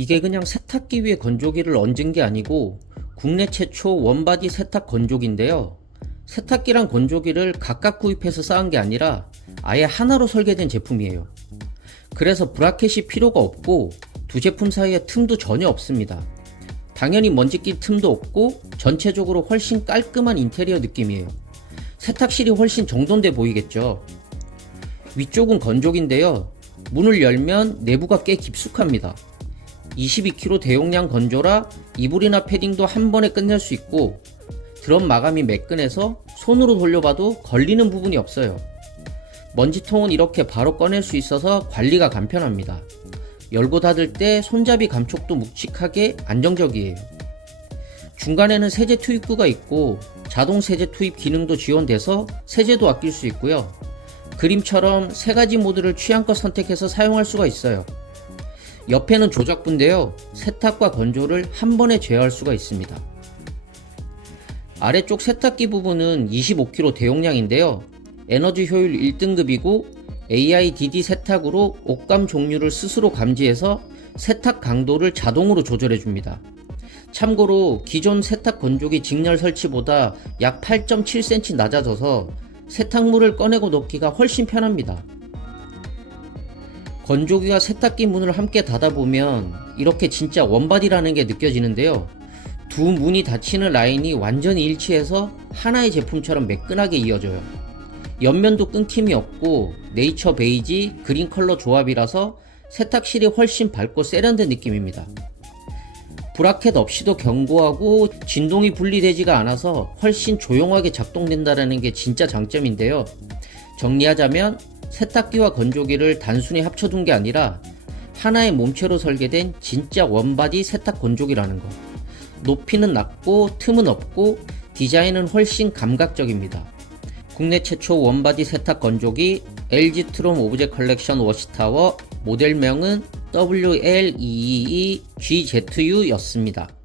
이게 그냥 세탁기 위에 건조기를 얹은 게 아니고 국내 최초 원바디 세탁 건조기인데요. 세탁기랑 건조기를 각각 구입해서 쌓은 게 아니라 아예 하나로 설계된 제품이에요. 그래서 브라켓이 필요가 없고 두 제품 사이에 틈도 전혀 없습니다. 당연히 먼지 낄 틈도 없고 전체적으로 훨씬 깔끔한 인테리어 느낌이에요. 세탁실이 훨씬 정돈돼 보이겠죠. 위쪽은 건조기인데요. 문을 열면 내부가 꽤 깊숙합니다. 22kg 대용량 건조라 이불이나 패딩도 한 번에 끝낼 수 있고 드럼 마감이 매끈해서 손으로 돌려봐도 걸리는 부분이 없어요. 먼지통은 이렇게 바로 꺼낼 수 있어서 관리가 간편합니다. 열고 닫을 때 손잡이 감촉도 묵직하게 안정적이에요. 중간에는 세제 투입구가 있고 자동 세제 투입 기능도 지원돼서 세제도 아낄 수 있고요. 그림처럼 세 가지 모드를 취향껏 선택해서 사용할 수가 있어요. 옆에는 조작부인데요. 세탁과 건조를 한 번에 제어할 수가 있습니다. 아래쪽 세탁기 부분은 25kg 대용량인데요. 에너지 효율 1등급이고 AIDD 세탁으로 옷감 종류를 스스로 감지해서 세탁 강도를 자동으로 조절해 줍니다. 참고로 기존 세탁 건조기 직렬 설치보다 약 8.7cm 낮아져서 세탁물을 꺼내고 넣기가 훨씬 편합니다. 건조기와 세탁기 문을 함께 닫아보면 이렇게 진짜 원바디라는 게 느껴지는데요. 두 문이 닫히는 라인이 완전히 일치해서 하나의 제품처럼 매끈하게 이어져요. 옆면도 끊김이 없고 네이처 베이지, 그린 컬러 조합이라서 세탁실이 훨씬 밝고 세련된 느낌입니다. 브라켓 없이도 견고하고 진동이 분리되지가 않아서 훨씬 조용하게 작동된다는 게 진짜 장점인데요. 정리하자면 세탁기와 건조기를 단순히 합쳐둔 게 아니라 하나의 몸체로 설계된 진짜 원바디 세탁 건조기라는 거. 높이는 낮고 틈은 없고 디자인은 훨씬 감각적입니다. 국내 최초 원바디 세탁 건조기 LG 트롬 오브제 컬렉션 워시타워 모델명은 WL222GZU였습니다.